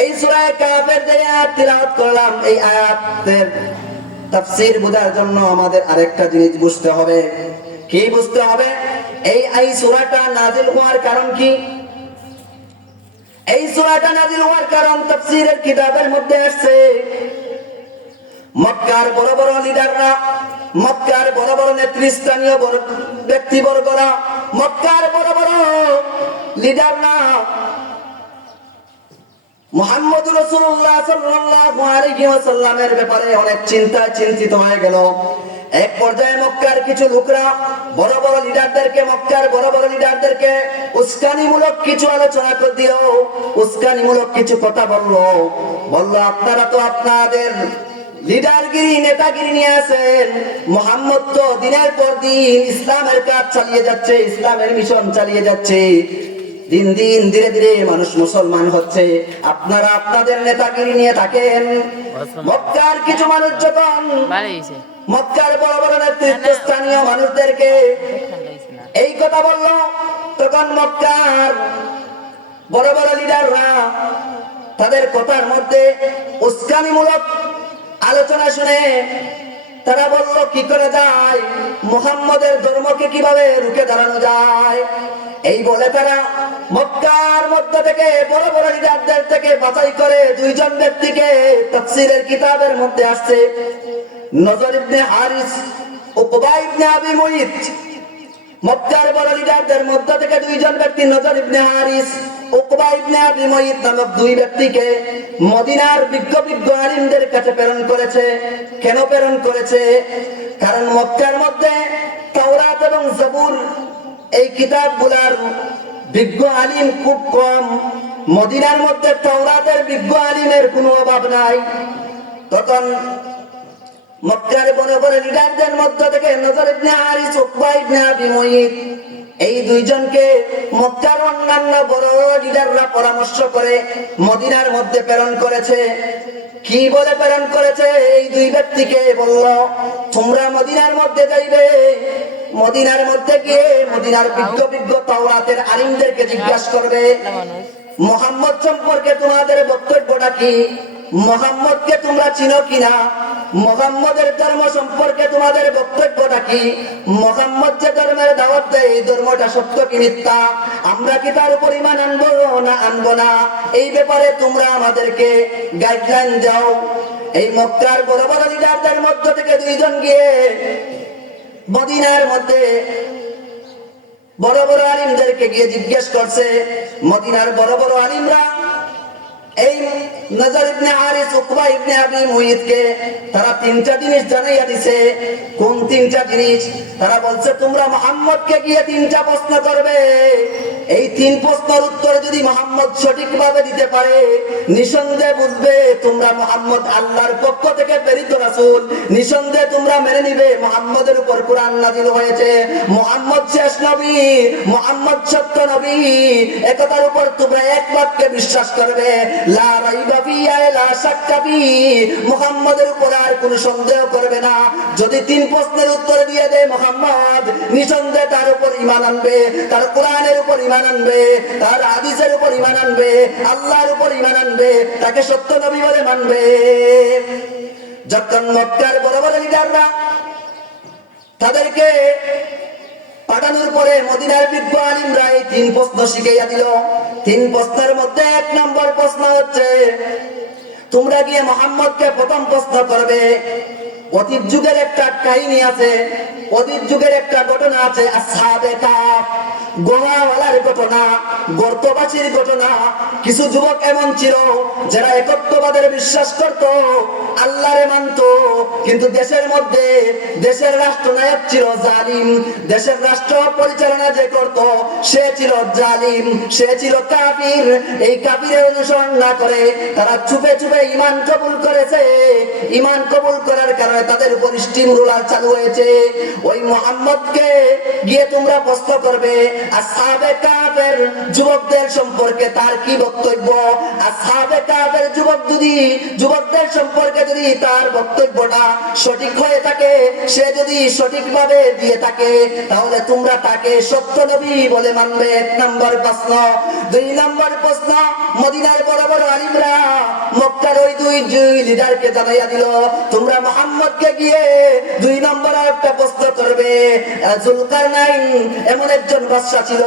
এই সূরায়ে কাফের যে আয়াত তিলাওয়াত করলাম, এই আয়াতের তাফসীর বোঝার জন্য আমাদের আরেকটা জিনিস বুঝতে হবে। কি বুঝতে হবে? এই এই সূরাটা নাজিল হওয়ার কারণ কি? এই সূরাটা নাজিল হওয়ার কারণ তাফসীরের কিতাবের মধ্যে আসছে। মক্কার বড় বড় লিডাররা, মক্কার বড় বড় নেতৃস্থানীয় ব্যক্তিবর্গরা, মক্কার বড় বড় লিডাররা মোহাম্মদ রসুল্লাহ সাল্লাল্লাহু আলাইহি ব্যাপারে অনেক চিন্তায় চিন্তিত হয়ে গেল। এক পর্যায়ে মক্কার কিছু লোকরা বড় বড় লিডারদেরকে, মক্কার বড় বড় লিডারদেরকে উস্কানিমূলক কিছু আলোচনা করে দিল, উস্কানিমূলক কিছু কথা বলল। বলল, আপনারা তো আপনাদের লিডারগিরি, নেতাগিরি নিয়ে আছেন। মোহাম্মদ তো দিনের পর দিন ইসলামের কাজ চালিয়ে যাচ্ছে, ইসলামের মিশন চালিয়ে যাচ্ছে। দিন দিন ধীরে ধীরে মানুষ মুসলমান হচ্ছে। আপনারা আপনাদের নেতাগিরি নিয়ে থাকেন। মক্কার কিছু মানুষ যখন মক্কার বড় বড় নেতৃত্ব স্থানীয় মানুষদেরকে এই কথা বলল তখন মক্কার বড় বড় লিডাররা তাদের কথার মধ্যে উস্কানিমূলক আলোচনা শুনে তারা বলল, কি করে যায়? মুহাম্মদের ধর্মকে কীভাবে রুখে দাঁড়ানো যায়? এই বলে তারা মক্কার মধ্য থেকে বড় বড় লিডারদের থেকে বাছাই করে দুইজন ব্যক্তিকে তফসিলের কিতাবের মধ্যে আসছে। নজর ইবনে হারিস ও ইবনে আবি মুইত মক্কার বড় লিডারদের মধ্য থেকে দুইজন ব্যক্তি নজর ইবনে হারিস, উকবা ইবনে আবি মুইত নামক দুই ব্যক্তিকে মদিনার বিজ্ঞ বিজ্ঞ আলিমদের কাছে প্রেরণ করেছে। কেন প্রেরণ করেছে? কারণ মক্কার মধ্যে তাওরাত এবং জাবুর এই কিতাবগুলার বিজ্ঞ আলিম খুব কম। মদিনার মধ্যে তাওরাতের বিজ্ঞ আলিমের কোনো অভাব নাই। তখন মক্কার লিডারদের মধ্য থেকে নজর ইবনে ইবনে আবি মুইত। এই দুইজনকে মক্কার অন্যান্য বড় লিডাররা পরামর্শ করে মদিনার মধ্যে প্রেরণ করেছে। কি বলে প্রেরণ করেছে? এই দুই ব্যক্তিকে বলল, তোমরা মদিনার মধ্যে যাইবে। মদিনার মধ্যে গিয়ে মদিনার বিজ্ঞ বিজ্ঞ তাওরাতের আলিমদেরকে জিজ্ঞাসা করবে, মোহাম্মদ সম্পর্কে তোমাদের বক্তব্যটা কি? মোহাম্মদকে তোমরা চিনো কিনা? মোহাম্মদের ধর্ম সম্পর্কে তোমাদের বক্তব্যটা কি? মোহাম্মদ যে ধর্মের দাওয়াত দেয়, এই ধর্মটা সত্য কি মিথ্যা? আমরা কি তার পরিমাণ আনব না আনব না? এই ব্যাপারে তোমরা আমাদেরকে গাইডলাইন দাও। এই মক্কার বড় বড় লিডারদের মধ্য থেকে দুইজন গিয়ে মদিনার মধ্যে বড় বড় আলিমদেরকে গিয়ে জিজ্ঞেস করছে, মদিনার বড় বড় আলিমরা এই নজর ইবনে হারিস উকবা ইবনে আবি মুহিতকে তারা তিনটা জিনিস জানাইয়া দিছে। কোন তিনটা জিনিস? তারা বলছে, তোমরা মোহাম্মদকে গিয়ে তিনটা প্রশ্ন করবে। এই তিন প্রশ্নের উত্তরে যদি মোহাম্মদ সঠিকভাবে দিতে পারে, নিঃসন্দেহে বুঝবে তোমরা মোহাম্মদ আল্লাহর পক্ষ থেকে প্রেরিত রাসূল। নিঃসন্দেহে তোমরা মেনে নিবে মোহাম্মদের উপর কোরআন নাজিল হয়েছে। মোহাম্মদ শেষ নবী, মোহাম্মদ সত্য নবী। একতার উপর তোমরা এক বাক্যে বিশ্বাস করবে, লা রাইবা লা শাক্কা মুহাম্মাদের উপর আর কোনো সন্দেহ করবে না। যদি তিন প্রশ্নের উত্তর দিয়ে দেয় মোহাম্মদ, নিঃসন্দেহে তার উপর ঈমান আনবে, তার কোরআনের উপর ঈমান আনবে, তার হাদিসের উপর ঈমান আনবে, আল্লাহর উপর ঈমান আনবে, তাকে সত্য নবী বলে মানবে। যখন মক্কার বড় বড় লিডাররা তাদেরকে পাঠানোর পরে মদিনার বিজ্ঞ আলিমরা এই তিন প্রশ্ন শিখাইয়া দিল। তিন প্রশ্নের মধ্যে এক নম্বর প্রশ্ন হচ্ছে, তোমরা গিয়ে মোহাম্মদকে প্রথম প্রশ্ন করবে। অতীত যুগের একটা কাহিনী আছে অতীত যুগের একটা ঘটনা আছে আসহাবে কাফ গোহাওয়ালার ঘটনা, গর্তবাসীর ঘটনা। কিছু যুবক এমন ছিল যারা একত্ববাদের বিশ্বাস করত, আল্লাহরে মানত। কিন্তু দেশের মধ্যে দেশের রাষ্ট্রনায়ক ছিল জালিম। দেশের রাষ্ট্র পরিচালনা যে করত, সে ছিল জালিম, সে ছিল কাফির। এই কাফিরের অনুসরণ না করে তারা চুপে চুপে ইমান কবুল করেছে। ইমান কবুল করার কারণে তাদের উপর স্টিম রুলার চালু হয়েছে। ওই মোহাম্মদকে গিয়ে তোমরা প্রশ্ন করবে আসহাবে কাফের যুবকদের সম্পর্কে তার কি বক্তব্য? আসহাবে কাফের যুবক যদি, যুবকদের সম্পর্কে যদি তার বক্তব্যটা সঠিক হয়ে থাকে, সে যদি সঠিকভাবে দিয়ে থাকে, তাহলে তোমরা তাকে সত্য নবী বলে মানবে। এক নম্বর প্রশ্ন। দুই নম্বর প্রশ্ন, মদিনার বড় বড় আলিমরা মক্কার ওই দুই দুই লিডারকে জানাইয়া দিল, তোমরা মোহাম্মদকে গিয়ে দুই নম্বর আর একটা প্রশ্ন করবে। এমন একজন ছিল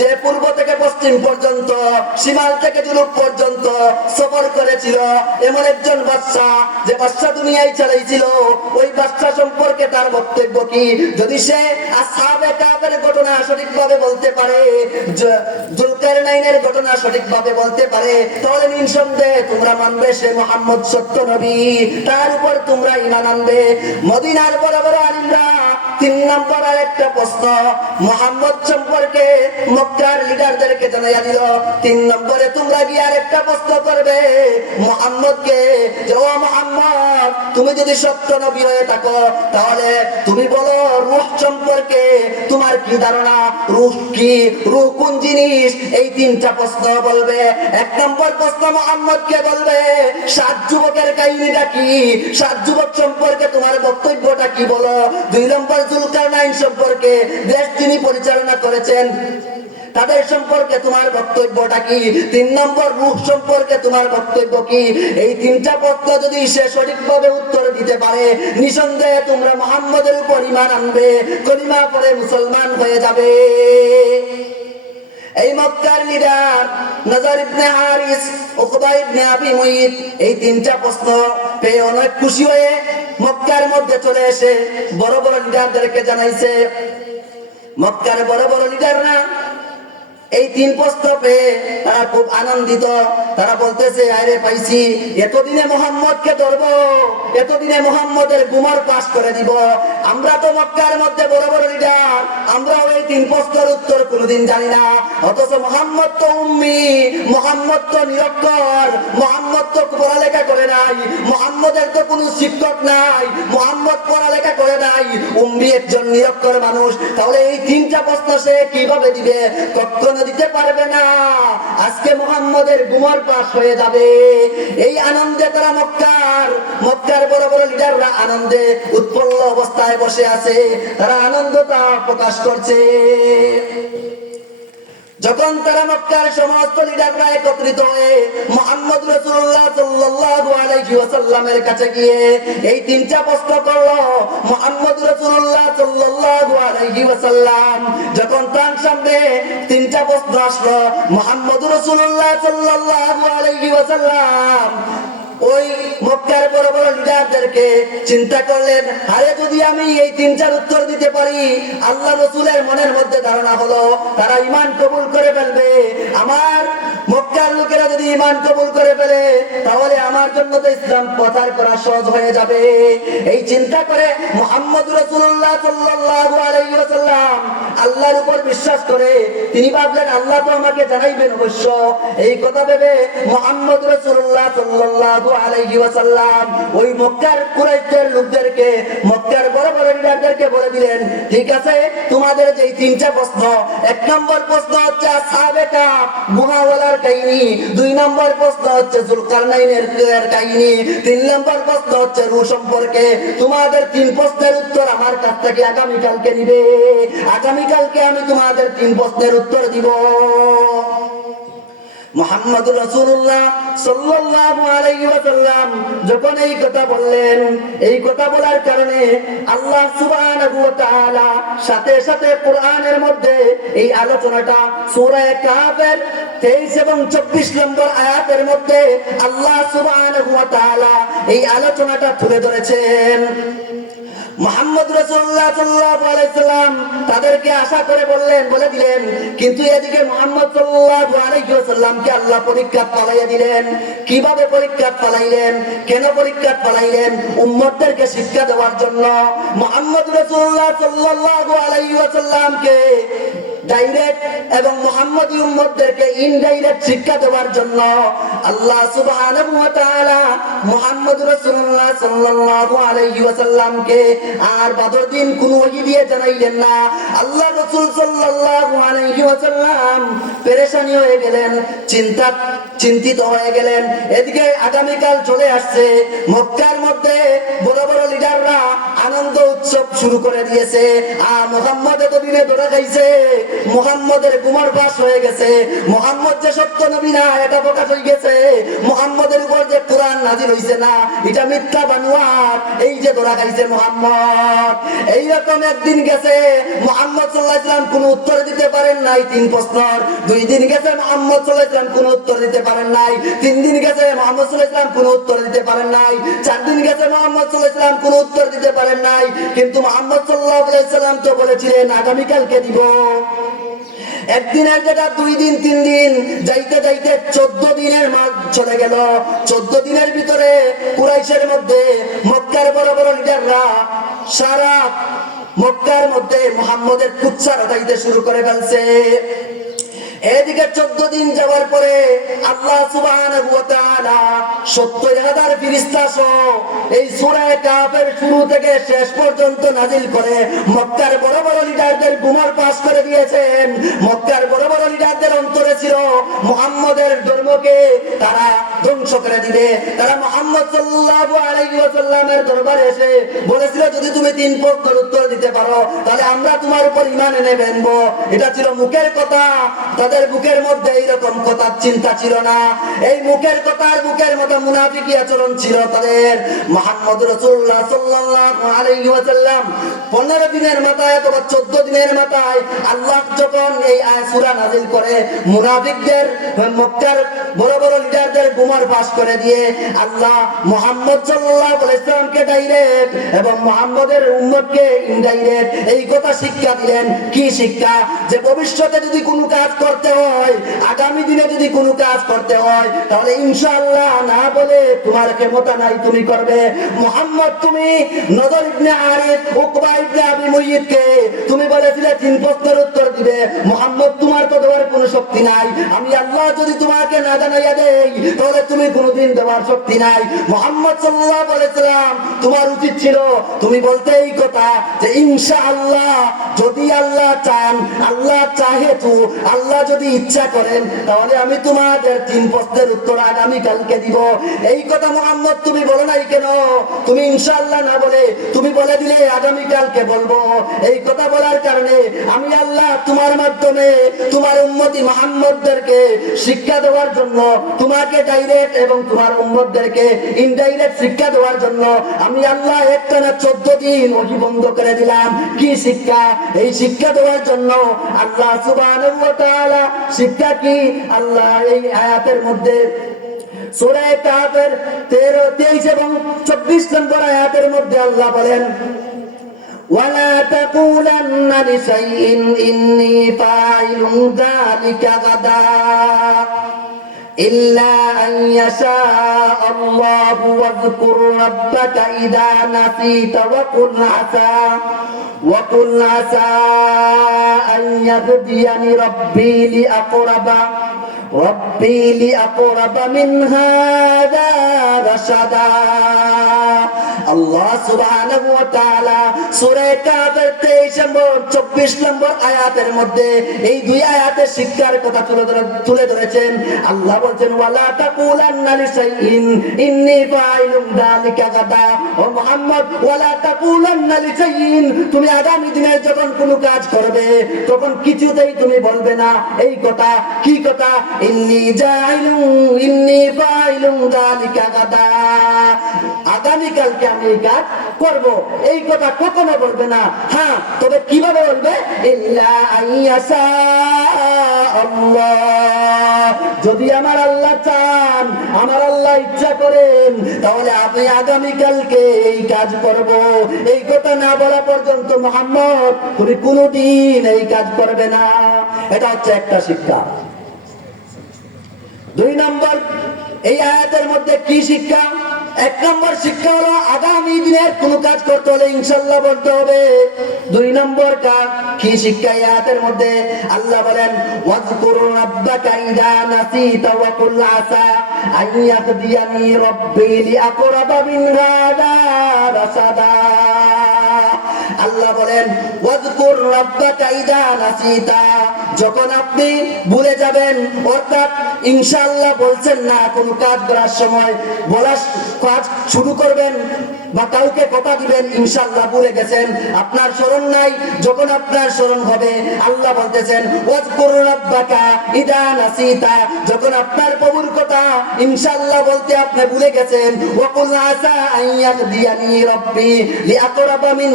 যে পূর্ব থেকে পশ্চিম পর্যন্ত সীমাল থেকে জুলুক পর্যন্ত সফর করেছিল। এমন একজন যে দুনিয়ায় ওই সম্পর্কে তার বক্তব্য কি? যদি সে ঘটনা সঠিকভাবে বলতে পারে ঘটনা সঠিকভাবে বলতে পারে, তাহলে তোমরা মানবে সে মোহাম্মদ সত্য নবী। তার উপর তোমরা ইমান আনবে। মদিনার বড় বড় আলিমরা তিন নম্বর আর একটা প্রশ্ন। মোহাম্মদ সম্পর্কে মক্কার লিডারদেরকে জানাইয়া দিল, তিন নম্বরে তোমরা গিয়ে আর একটা প্রশ্ন করবে। মোহাম্মদকে যে, ও মোহাম্মদ, তুমি যদি সত্য নবী হয়ে থাকো, তাহলে তুমি বলো রুহ সম্পর্কে তোমার কি ধারণা? রুহ কি? রুহ কোন জিনিস? এই তিনটা প্রশ্ন বলবে। এক নম্বর প্রশ্ন মোহাম্মদকে বলবে, সাত যুবকের কাহিনীটা কি? সাত যুবক সম্পর্কে তোমার বক্তব্যটা কি বলো? দুই নম্বর জুলকার নাইন সম্পর্কে দেশ যিনি পরিচালনা করেছেন, তাদের সম্পর্কে তোমার বক্তব্যটা কি? তিন নম্বর রূপ সম্পর্কে তোমার বক্তব্য কি? এই তিনটা প্রশ্ন যদি সে সঠিকভাবে উত্তর দিতে পারে, নিঃসন্দেহে তোমরা মোহাম্মদের উপর ইমান আনবে, কলিমা পরে মুসলমান হয়ে যাবে। এই মক্কার লিডার নজর ইবনে হারিস, উকবা ইবনে আবি মুইত, এই তিনটা প্রশ্ন পেয়ে অনেক খুশি হয়ে মক্কার মধ্যে চলে এসে বড় বড় লিডারদেরকে জানাইছে। মক্কার বড় বড় লিডাররা এই তিন প্রশ্ন পেয়ে তারা খুব আনন্দিত। তারা বলতেছে, আরে পাইছি, এতদিনে মোহাম্মদকে ধরবো, এতদিনে মোহাম্মদের গুমর পাশ করে দিব। আমরা তো মক্কার মধ্যে বড় বড় লিডার আমরা ওই তিন প্রশ্নের উত্তর কোনোদিন জানি না। অথচ মোহাম্মদ তো উম্মি, মোহাম্মদ তো নিরক্ষর, মোহাম্মদ তো পড়ালেখা করে নাই, মোহাম্মদের তো কোনো শিক্ষক নাই, মোহাম্মদ পড়ালেখা করে নাই, উম্মি একজন নিরক্ষর মানুষ। তাহলে এই তিনটা প্রশ্ন সে কীভাবে দিবে? কখনো দিতে পারবে না। আজকে মোহাম্মদের গুমর পাশ হয়ে যাবে। এই আনন্দে তারা মক্কার মক্কার বড় বড় লিডাররা আনন্দে উৎপন্ন অবস্থায় বসে আছে। তারা আনন্দটা প্রকাশ করছে। যখন তারা মক্কার সমস্ত লিডাররা একত্রিত হয়ে মোহাম্মদ রসুল্লাহ সাল্লাল্লাহু আলাইহি ওয়াসাল্লামের কাছে গিয়ে এই তিনটা প্রশ্ন করল, মোহাম্মদ রসুল্লাহ সাল্লাল্লাহু আলাইহি ওয়াসাল্লাম, যখন তার সামনে তিনটা প্রশ্ন আসলো, মোহাম্মদ রসুল্লাহ সাল্লাল্লাহু আলাইহি ওয়াসাল্লাম ওই মক্কার বড় বড় লিডারদেরকে চিন্তা করলেন, আরে যদি আমি এই তিন, চার উত্তর দিতে পারি, আল্লাহ রসুলের মনের মধ্যে ধারণা হলো, তারা ইমান কবুল করে ফেলবে। আমার মক্কার লোকেরা যদি ইমান কবুল করে ফেলে, তাহলে আমার জন্য তো ইসলাম প্রচার করা সহজ হয়ে যাবে। এই চিন্তা করে মোহাম্মদ রসুল্লাহ সাল্লাল্লাহু আলাইহি ওয়াসাল্লাম আল্লাহর উপর বিশ্বাস করে, তিনি ভাবলেন, আল্লাহ তো আমাকে জানাইবেন অবশ্য। এই কথা ভেবে মোহাম্মদ রসুল্লাহ সাল্লাল্লাহু আলাইহি ওয়াসাল্লাম ওই মক্কার কুরাইশের লোকদেরকে, মক্কার বড় বড় লিডারদেরকে বলে দিলেন, ঠিক আছে, তোমাদের যে তিনটা প্রশ্ন, এক নম্বর প্রশ্ন হচ্ছে সাবেকা মুহাওয়ালার কাহিনী, দুই নম্বর প্রশ্ন হচ্ছে জুলকারনাইনের কাহিনী, তিন নম্বর প্রশ্ন হচ্ছে রু সম্পর্কে। তোমাদের তিন প্রশ্নের উত্তর আমার কাছ থেকে আগামী কালকে নিবে। আগামী কালকে আমি তোমাদের তিন প্রশ্নের উত্তর দিব। মোহাম্মদ রসুল্লাহ সাল্লাল্লাহু আলাইহি ওয়াসাল্লাম যখন এই কথা বললেন, এই কথা বলার কারণে আল্লাহ সুবহানাহু ওয়া তাআলা সাথে সাথে কোরআনের মধ্যে এই আলোচনাটা সূরা কাফের 23 এবং 24 নম্বর আয়াতের মধ্যে আল্লাহ সুবহানাহু ওয়া তাআলা এই আলোচনাটা তুলে ধরেছেন। মোহাম্মদ রসুল্লাহ সাল্লাম তাদেরকে আশা করে বললেন, বলে দিলেন, কিন্তু এদিকে মোহাম্মদ আলাইহি আল্লাহ পরীক্ষা পালাইয়া দিলেন। কীভাবে পরীক্ষা পালাইলেন? কেন পরীক্ষা পালাইলেন? উম্মদদেরকে শিক্ষা দেওয়ার জন্য মোহাম্মদ রসুল্লাহ সাল্লাহ আলাইহি ওয়াসাল্লামকে ডাইরেক্ট এবং মোহাম্মদী উম্মতদেরকে ইনডাইরেক্ট শিক্ষা দেওয়ার জন্য আল্লাহ সুবহানাহু ওয়া তাআলা মুহাম্মদ রাসূলুল্লাহ সাল্লাল্লাহু আলাইহি ওয়াসাল্লামকে আর বদর দিন কোন ওহী দিয়ে জানাইলেন না। আল্লাহ রাসূল সাল্লাল্লাহু আলাইহি ওয়াসাল্লাম পেরেশানি হয়ে গেলেন, চিন্তা, চিন্তিত হয়ে গেলেন। এদিকে আগামীকাল চলে আসছে। মক্কার মধ্যে বড় বড় আনন্দ উৎসব শুরু করে দিয়েছে। আর মোহাম্মদ এতদিনে ধরে খাইছে। মোহাম্মদের গুমর বাস হয়ে গেছে। মোহাম্মদ যে সত্য নবী না, এটা প্রকাশ হয়ে গেছে। মোহাম্মদের উপর যে কোরআন নাজিল হইছে না, এটা মিথ্যা বানুয়ার এই যে ধরা খাইছে মোহাম্মদ। এইরকম একদিন গেছে, মোহাম্মদ সাল্লাহ ইসলাম কোন উত্তর দিতে পারেন নাই, তিন প্রশ্নর। দুই দিন গেছে, মোহাম্মদ সাল্লাহ ইসলাম কোন উত্তর দিতে পারেন নাই। তিন দিন গেছে, মোহাম্মদ সাল্লাহ ইসলাম কোন উত্তর দিতে পারেন নাই। চার দিন গেছে, মোহাম্মদ সাল্লাহ ইসলাম কোন উত্তর দিতে পারেন নাই। কিন্তু মোহাম্মদ সাল্লাহ সাল্লাম তো বলেছিলেন, আগামীকালকে দিব। একদিনের জায়গা দুই দিন, তিন দিন, যাইতে যাইতে চোদ্দ দিনের চলে গেল। চোদ্দ দিনের ভিতরে কুরাইশের মধ্যে, মক্কার বড় বড় লিডাররা সারা মক্কার মধ্যে মোহাম্মদের কুচ্ছা রটাইতে শুরু করে ফেলছে। এদিকে চোদ্দ দিন যাওয়ার পরে আল্লাহ সুবহানাহু ওয়া তাআলা 70 হাজার ফেরেশতা এই সূরা কাফের শুরু থেকে শেষ পর্যন্ত নাজিল করে। মক্কার বড় বড় লিডারদের গুমর পাস করে দিয়েছেন। মক্কার বড় বড় লিডারদের অন্তরে ছিল মুহাম্মদের ধর্মকে তারা ধ্বংস করে দিবে। তারা মুহাম্মদ ওয়াসাল্লামের দরবারে এসে বলেছিল, যদি তুমি তিন প্রশ্নের উত্তর দিতে পারো, তাহলে আমরা তোমার উপর ঈমান এনে বেনবো। এটা ছিল মুখের কথা। তাদের বুকের মধ্যে এইরকম কথার চিন্তা ছিল না। এই মুখের কথার বুকের মতো মুনাফিকি আচরণ ছিল তাদের। মোহাম্মদ রসুল্লাহ ওয়াসাল্লাম 15 দিনের মাথায় অথবা 14 দিনের মাথায় আল্লাহ যখন এই আয়াত সূরা নাযিল করে, মুনাফিকদের মক্কার বড় বড় লিডারদের গুমার পাস করে দিয়ে আল্লাহ মোহাম্মদ সাল্লাল্লাহু আলাইহি ডাইরেক্ট এবং মোহাম্মদের উম্মতকে ইনডাইরেক্ট এই কথা শিক্ষা দিলেন। কি শিক্ষা? যে ভবিষ্যতে যদি কোনো কাজ করতে হয়। আগামী দিনে যদি কোনো কাজ করতে হয়, তাহলে ইনশাআল্লাহ না বলে তোমার ক্ষমতা নাই, তুমি করবে। মোহাম্মদ, তুমি নজর ইবনে আরিফ, উকবা ইবনে আবি মুইয়িদকে তুমি বলেছিলে, তিন প্রশ্নের উত্তর দিবে। মোহাম্মদ, তোমার তো দেওয়ার কোনো শক্তি নাই। আমি আল্লাহ যদি তোমাকে না জানাইয়া দেই, তাহলে তুমি কোনোদিন দেওয়ার শক্তি নাই। মোহাম্মদ আলাইহি বলেছিলাম তোমার উচিত ছিল, তুমি বলতে এই কথা যে ইনশাআল্লাহ, যদি আল্লাহ চান, আল্লাহ চাহে তো, আল্লাহ যদি ইচ্ছা করেন, তাহলে আমি তোমাদের তিন প্রশ্নের উত্তর আগামী কালকে দিব। এই কথা মোহাম্মদ তুমি বলো নাই কেন? তুমি ইনশাআল্লাহ না বলে, তুমি বলে দিলে আগামী কালকে বলব। এই কথা বলার কারণে আমি আল্লাহ তোমার মাধ্যমে তোমার উম্মতি মোহাম্মদদেরকে শিক্ষা দেওয়ার জন্য, তোমাকে ডাইরেক্ট এবং তোমার উম্মতদেরকে ইনডাইরেক্ট শিক্ষা দেওয়ার জন্য আমি আল্লাহ একটা না চোদ্দ দিন ওহি বন্ধ করে দিলাম। কি শিক্ষা? এই শিক্ষা দেওয়ার জন্য আল্লাহ সুবহানাহু ওয়া তাআলা শিক্ষা কি আল্লাহ এই আয়াতের মধ্যে সূরা কাফের 13 23 এবং 24 নম্বর আয়াতের মধ্যে আল্লাহ বলেন ولا تقولن لشيء إني فاعل ذلك غدا إلا أن يشاء الله واذكر ربك إذا نسيت وقل عسى وقل عسى أن يهديني ربي لأقرب ربي لأقرب من هذا رشدا আল্লাহ সুবহানাহু ওয়া তাআলা সূরা কাফের 23 নম্বর 24 নম্বর আয়াতের মধ্যে এই দুই আয়াতের শিক্ষার কথা তুলে তুলে ধরেছেন। আল্লাহ বলছেন, ওয়ালা তাকুলান্না লিশাইইন, ইন্নী ফাইলুম যালিকা গাদা, ও মুহাম্মদ, ওয়ালা তাকুলান্না লিশাইইন, তুমি আগামী দিনে যখন কোনো কাজ করবে, তখন কিছুতেই তুমি বলবে না, এই কথা, কি কথা? ইন্নী জাইলুম, ইন্নী ফাইলুম যালিকা গাদা, আগামীকালকে এই কাজ করব। এই কথা কখনো বলবে না। হ্যাঁ তবে কীভাবে বলবে? যদি আমার আল্লাহ চান, আমার আল্লাহ ইচ্ছা করেন, তাহলে আমি আগামীকালকে এই কাজ করব। এই কথা না বলা পর্যন্ত মোহাম্মদ তুমি কোনোদিন এই কাজ করবে না। এটা হচ্ছে একটা শিক্ষা। দুই নম্বর, এই আয়াতের মধ্যে কি শিক্ষা? এক নম্বর শিক্ষা হলো, আগামী দিনের কোন কাজ করতে হলে ইনশাল্লাহ বলতে হবে। দুই নম্বর কাজ কি শিক্ষা ইয়াতের মধ্যে? আল্লাহ বলেন, ওয়াজকুর রাব্বাকা ইদা নাসিতা ওয়া কুল আসা আন ইয়াহদিয়ানি রাব্বি লিআকরাবা মিন রাসাদা। আল্লাহ বলেন যখন আপনি ভুলে যাবেন, অর্থাৎ ইনশাল্লাহ বলছেন না, কোনো কাজ করার সময় বলার কাজ শুরু করবেন বা কাউকে কথা দিবেন, ইনশাআল্লাহ ভুলে গেছেন, আপনার স্মরণ নাই, যখন আপনার স্মরণ হবে, আল্লাহ বলতেছেন ইদা যখন আপনার প্রভুর কথা, ইনশাআল্লাহ বলতে আপনি ভুলে গেছেন আসা আইয়াহদিয়ানি রব্বি লিআকরাবা মিন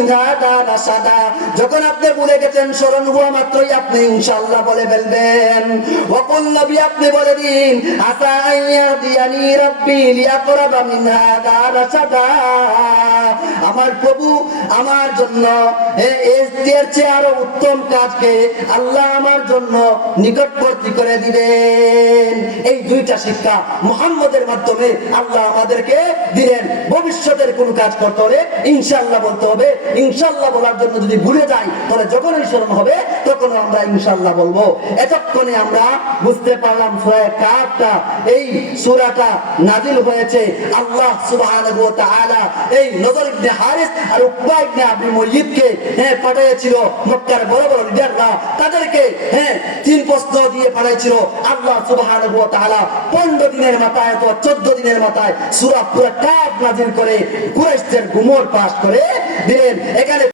রাশাদা যখন আপনি ভুলে গেছেন, স্মরণ হওয়া মাত্রই আপনি ইনশাআল্লাহ বলে ফেলবেন। ওয়াকুল নবী, আপনি বলে দিন আসা আইয়াহদিয়ানি রব্বি লিআকরাবা মিন রাশাদা আমার প্রভু আমার জন্য আরও উত্তম কাজকে আল্লাহ আমার জন্য নিকটবর্তী করে দিবেন এই দুইটা শিক্ষা মুহাম্মদের মাধ্যমে আল্লাহ আমাদেরকে দিলেন। ভবিষ্যতের কোন কাজ করতে হলে ইনশাল্লাহ বলতে হবে। ইনশাল্লাহ বলার জন্য যদি ভুলে যাই, তাহলে যখনই স্মরণ হবে তখন আমরা ইনশাআল্লাহ বলব? এতক্ষণে আমরা বুঝতে পারলাম সূরা কাফটা এই সূরাটা নাজিল হয়েছে আল্লাহ তাআলা এই নজর ইবনে হারিস আর উকবা ইবনে আবি হ্যাঁ পাঠিয়েছিল মক্কার বড় বড় লিডাররা তাদেরকে হ্যাঁ তিন প্রশ্ন দিয়ে পাঠিয়েছিল আল্লাহ সুবহানাহু ওয়া তাআলা। 15 দিনের মাথায় অথবা 14 দিনের মাথায় সূরা পুরা কাফ নাজিল করে গুমর পাস করে দিলেন। এখানে